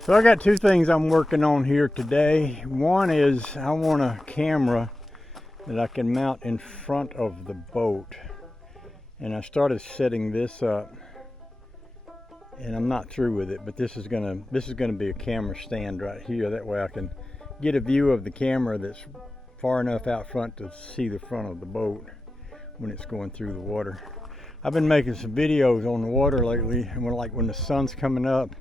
So I got two things I'm working on here today. One is I want a camera that I can mount in front of the boat. And I started setting this up, and I'm not through with it, but this is gonna be a camera stand right here. That way I can get a view of the camera that's far enough out front to see the front of the boat when it's going through the water. I've been making some videos on the water lately, and when the sun's coming up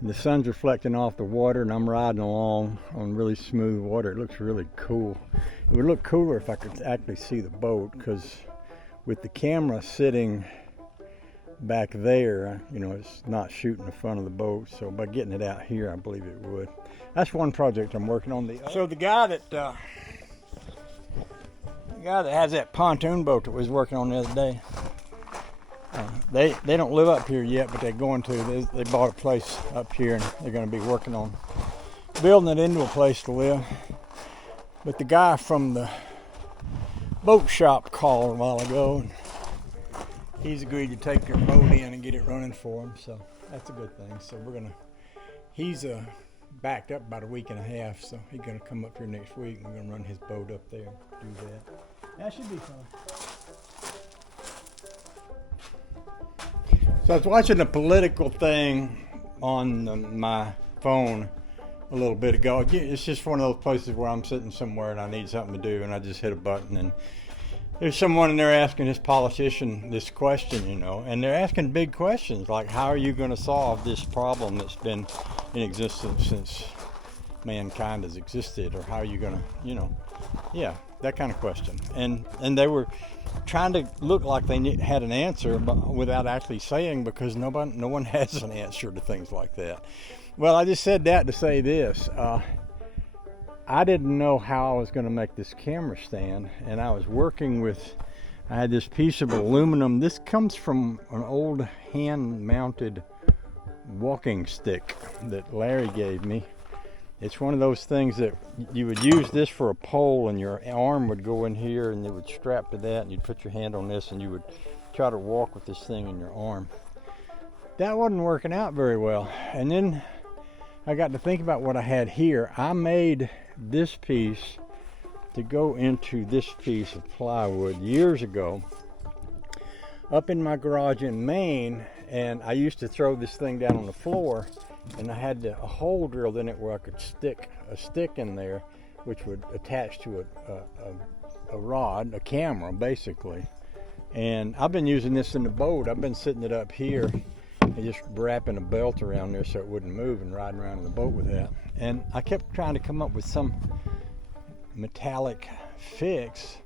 and the sun's reflecting off the water and I'm riding along on really smooth water, it looks really cool. It would look cooler if I could actually see the boat, because with the camera sitting back there, you know, it's not shooting the front of the boat. So by getting it out here, I believe it would. That's one project I'm working on. So the guy that has that pontoon boat that was working on the other day, they don't live up here yet, but they're going to. They bought a place up here, and they're going to be working on building it into a place to live. But the guy from the boat shop called a while ago, and he's agreed to take their boat in and get it running for him. So that's a good thing. So he's backed up about a week and a half, so he's gonna come up here next week, and we're gonna run his boat up there and do that. That should be fun. So I was watching a political thing on my phone a little bit ago. It's just one of those places where I'm sitting somewhere and I need something to do, and I just hit a button, and there's someone in there asking this politician this question, you know, and they're asking big questions like, how are you going to solve this problem that's been in existence since mankind has existed, or how are you going to, you know, yeah, that kind of question. And they were trying to look like they had an answer, but without actually saying, because no one has an answer to things like that. Well, I just said that to say this. I didn't know how I was going to make this camera stand, and I was working with, I had this piece of aluminum. This comes from an old hand-mounted walking stick that Larry gave me. It's one of those things that you would use this for a pole, and your arm would go in here and it would strap to that, and you'd put your hand on this and you would try to walk with this thing in your arm. That wasn't working out very well. And then I got to think about what I had here. I made this piece to go into this piece of plywood years ago up in my garage in Maine, and I used to throw this thing down on the floor, and I had a hole drilled in it where I could stick a stick in there, which would attach to a rod, a camera basically. And I've been using this in the boat. I've been sitting it up here and just wrapping a belt around there so it wouldn't move, and riding around in the boat with that. And I kept trying to come up with some metallic fix,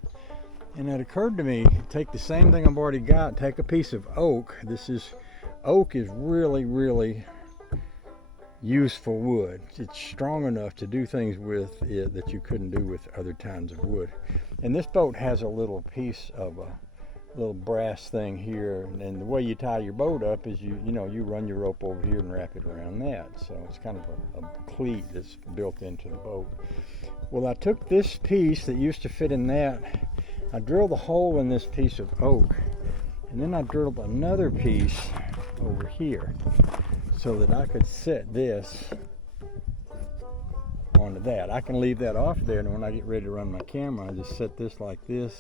and it occurred to me, take the same thing I've already got, take a piece of oak. Oak is really, really useful wood. It's strong enough to do things with it that you couldn't do with other kinds of wood. And this boat has a little piece of a little brass thing here, and the way you tie your boat up is you run your rope over here and wrap it around that. So it's kind of a cleat that's built into the boat. Well, I took this piece that used to fit in that, I drilled a hole in this piece of oak, and then I drilled another piece over here so that I could set this onto that. I can leave that off there, and when I get ready to run my camera, I just set this, like that,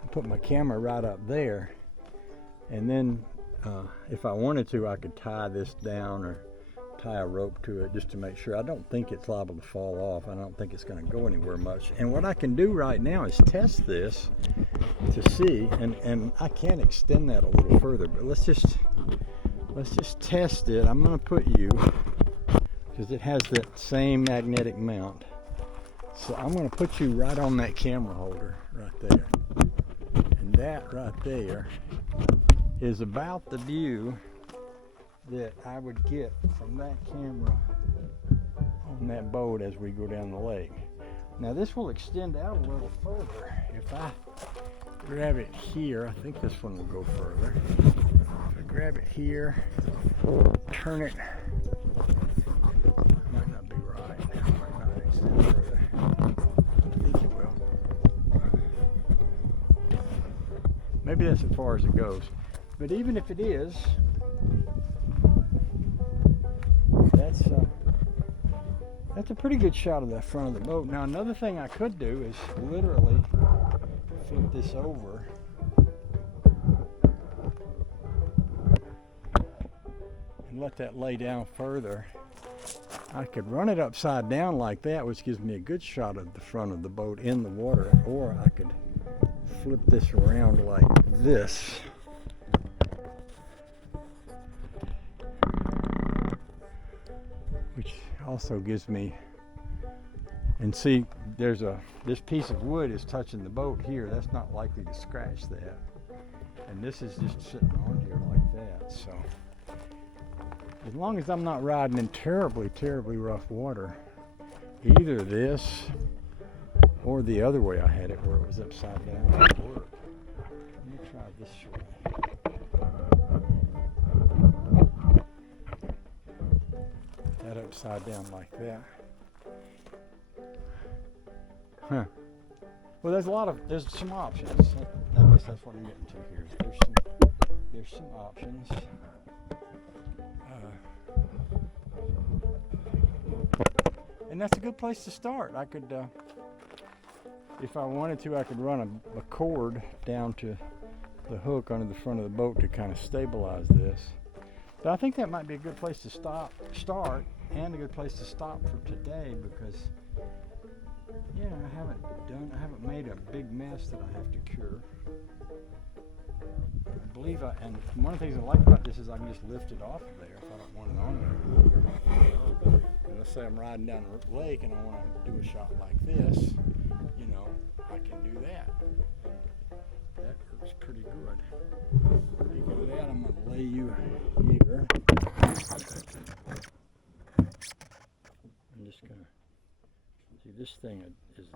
and put my camera right up there. And then if I wanted to, I could tie this down or tie a rope to it just to make sure. I don't think it's liable to fall off. I don't think it's going to go anywhere much. And what I can do right now is test this to see, and I can extend that a little further, but let's just test it. I'm going to put you, because it has that same magnetic mount, so I'm going to put you right on that camera holder right there, and that right there is about the view that I would get from that camera on that boat as we go down the lake. Now this will extend out a little further. If I grab it here, I think this one will go further. If I grab it here, turn it, might not be right. Might not extend further. I think it will. Maybe that's as far as it goes. But even if it is, that's a pretty good shot of the front of the boat. Now another thing I could do is literally flip this over and let that lay down further. I could run it upside down like that, which gives me a good shot of the front of the boat in the water, or I could flip this around like this. Which also gives me, and see, this piece of wood is touching the boat here. That's not likely to scratch that. And this is just sitting on here like that. So as long as I'm not riding in terribly, terribly rough water, either this or the other way I had it, where it was upside down, would work. Let me try this way. That upside down like that. Huh. Well, there's some options. I guess that's what I'm getting to here. There's some options. And that's a good place to start. I could, if I wanted to, I could run a cord down to the hook under the front of the boat to kind of stabilize this. But I think that might be a good place to start, and a good place to stop for today, because yeah, I haven't made a big mess that I have to cure. I believe and one of the things I like about this is I can just lift it off of there if I don't want it on there. And let's say I'm riding down a lake and I want to do a shot like this, you know, I can do that. That works pretty good. Speaking of that, I'm going to lay you here. I'm just going to see, this thing is